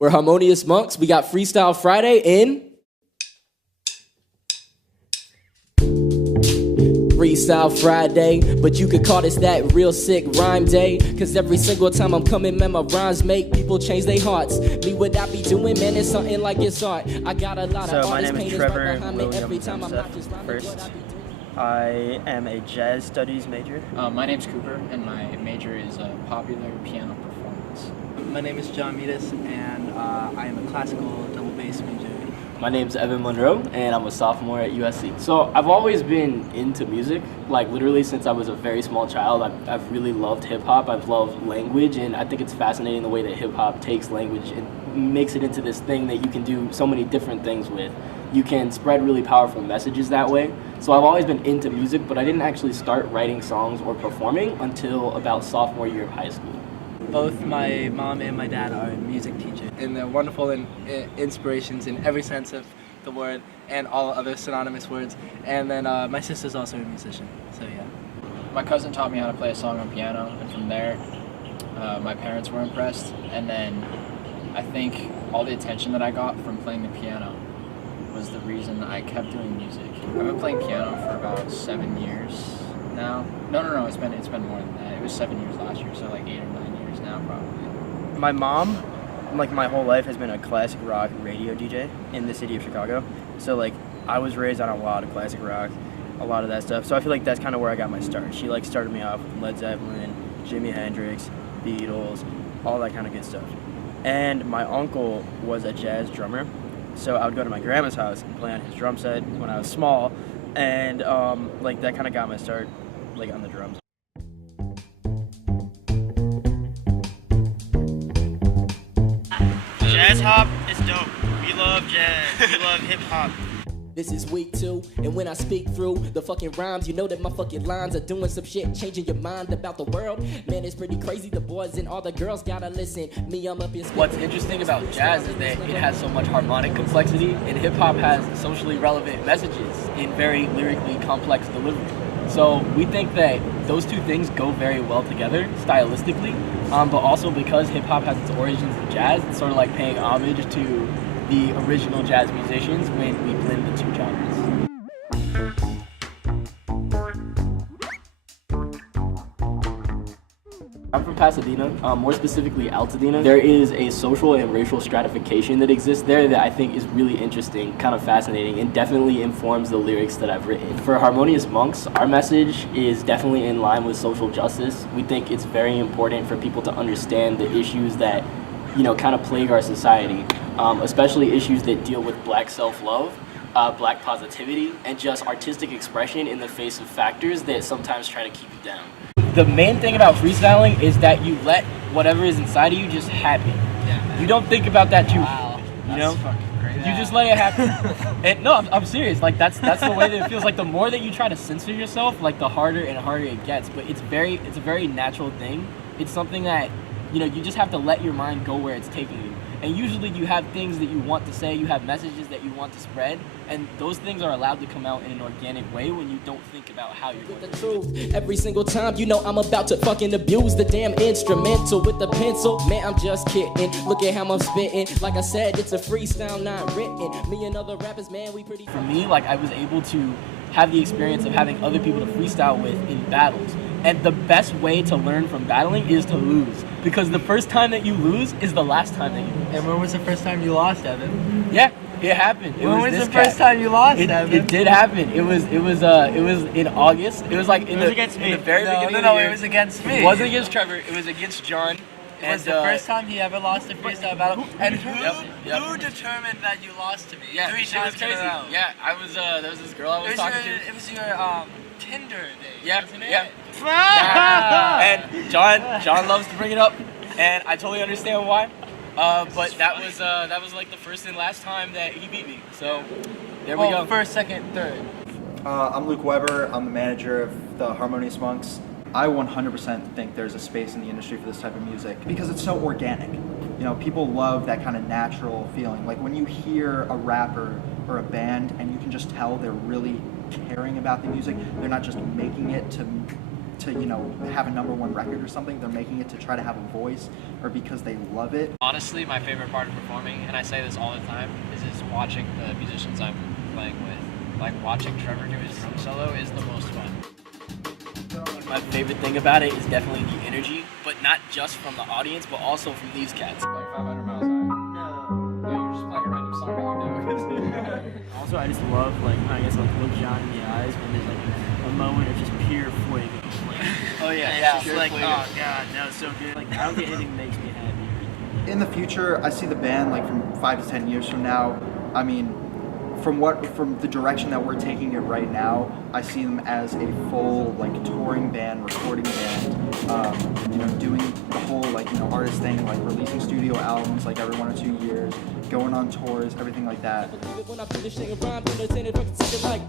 We're Harmonious Monks. We got Freestyle Friday in Freestyle Friday, but you could call this that real sick rhyme day. Cause every single time I'm coming, man, my rhymes make people change their hearts. Me, what I be doing, man, it's something like it's art. I got a lot of artists, painters right behind me every time I'm not just rhyming what I be doing. I am a jazz studies major. My name's Cooper, and my major is popular piano performance. My name is John Meadis, and I am a classical double bass major. My name's Evan Monroe, and I'm a sophomore at USC. So I've always been into music, like literally since I was a very small child. I've really loved hip-hop, I've loved language, and I think it's fascinating the way that hip-hop takes language and makes it into this thing that you can do so many different things with. You can spread really powerful messages that way. So I've always been into music, but I didn't actually start writing songs or performing until about sophomore year of high school. Both my mom and my dad are music teachers, and they're wonderful inspirations in every sense of the word and all other synonymous words. And then my sister's also a musician, so yeah. My cousin taught me how to play a song on piano, and from there, my parents were impressed. And then I think all the attention that I got from playing the piano was the reason I kept doing music. I've been playing piano for about 7 years now. No, it's been more than that. It was 7 years last year, so like 8 or 9 years now probably. My mom, like my whole life, has been a classic rock radio DJ in the city of Chicago. So like I was raised on a lot of classic rock, a lot of that stuff. So I feel like that's kind of where I got my start. She like started me off with Led Zeppelin, Jimi Hendrix, Beatles, all that kind of good stuff. And my uncle was a jazz drummer. So I would go to my grandma's house and play on his drum set when I was small, and like that kind of got my start, like on the drums. Jazz hop is dope. We love jazz. We love hip hop. This is week 2, and when I speak through the fucking rhymes, you know that my fucking lines are doing some shit, changing your mind about the world. Man, it's pretty crazy, the boys and all the girls gotta listen. Me, I'm up here. What's interesting about jazz is that it has so much harmonic complexity, and hip-hop has socially relevant messages in very lyrically complex delivery. So we think that those two things go very well together stylistically, but also because hip-hop has its origins in jazz, it's sort of like paying homage to the original jazz musicians when we blend the two genres. I'm from Pasadena, more specifically Altadena. There is a social and racial stratification that exists there that I think is really interesting, kind of fascinating, and definitely informs the lyrics that I've written. For Harmonious Monks, our message is definitely in line with social justice. We think it's very important for people to understand the issues that, kind of plague our society, especially issues that deal with black self-love, black positivity, and just artistic expression in the face of factors that sometimes try to keep you down. The main thing about freestyling is that you let whatever is inside of you just happen. Yeah, you don't think about that too. Wow, that's fucking great. You just let it happen. And no, I'm serious. Like that's the way that it feels. Like the more that you try to censor yourself, like the harder and harder it gets. But it's a very natural thing. It's something that you just have to let your mind go where it's taking you. And usually you have things that you want to say, you have messages that you want to spread, and those things are allowed to come out in an organic way when you don't think about how you're going to do it. The truth, every single time, I'm about to fucking abuse the damn instrumental with the pencil. Man, I'm just kidding. Look at how I'm spitting. Like I said, it's a freestyle, not written. Me and other rappers, man, we pretty. For me, like I was able to have the experience of having other people to freestyle with in battles. And the best way to learn from battling is to lose. Because the first time that you lose is the last time that you lose. And when was the first time you lost, Evan? Yeah, it happened. When was the first time you lost, Evan? It did happen. It was in August. It was like in the very beginning of the year. It was against me. It wasn't against Trevor. It was against John. It was the first time he ever lost a freestyle battle. And who Yep. determined that you lost to me? Yeah, 3 it times was crazy. in a row. Yeah, I was. There was this girl I was talking to. It was your Tinder day. Yeah, wasn't it? yeah. And John loves to bring it up, and I totally understand why. But that was like the first and last time that he beat me. So there we go. First, second, third. I'm Luke Weber. I'm the manager of the Harmonious Monks. I 100% think there's a space in the industry for this type of music because it's so organic. People love that kind of natural feeling. Like when you hear a rapper or a band and you can just tell they're really caring about the music. They're not just making it to to, you know, have a #1 record or something. They're making it to try to have a voice or because they love it. Honestly, my favorite part of performing, and I say this all the time, is watching the musicians I'm playing with. Like watching Trevor do his drum solo is the most fun. My favorite thing about it is definitely the energy, but not just from the audience, but also from these cats. Like 500 miles high. No, you're just playing a random song that you know. Also, I just love like when I guess like look John in the eyes when there's like a moment of just pure fuego. Oh yeah, And yeah. it's just like, oh god, no, it's so good. Like I don't think anything makes me happier. In the future, I see the band like from 5 to 10 years from now. I mean, from the direction that we're taking it right now, I see them as a full like touring band, recording band, you know, doing the whole like, you know, artist thing, like releasing studio albums like every 1 or 2 years, going on tours, everything like that. When I finish saying a rhyme, entertain it, fucking take it like